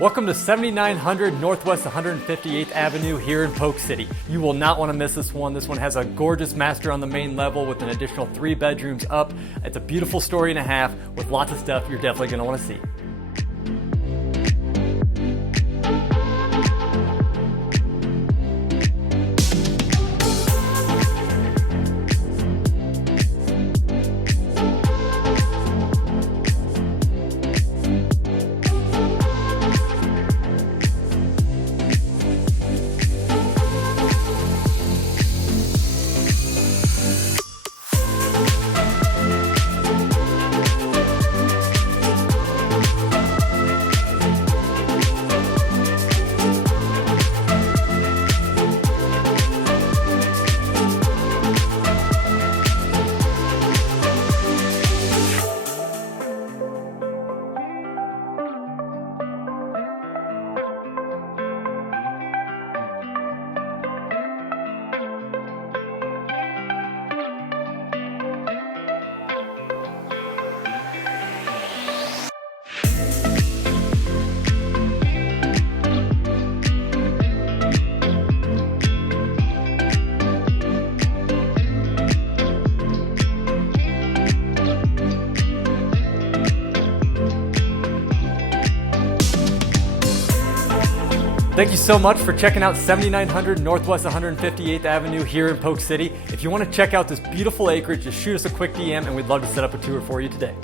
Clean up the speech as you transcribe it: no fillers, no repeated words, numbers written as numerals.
Welcome to 7900 Northwest 158th Avenue here in Polk City. You will not want to miss this one. This one has a gorgeous master on the main level with an additional 3 bedrooms up. It's a beautiful story and a half with lots of stuff you're definitely going to want to see. Thank you so much for checking out 7900 Northwest 158th Avenue here in Polk City. If you want to check out this beautiful acreage, just shoot us a quick DM and we'd love to set up a tour for you today.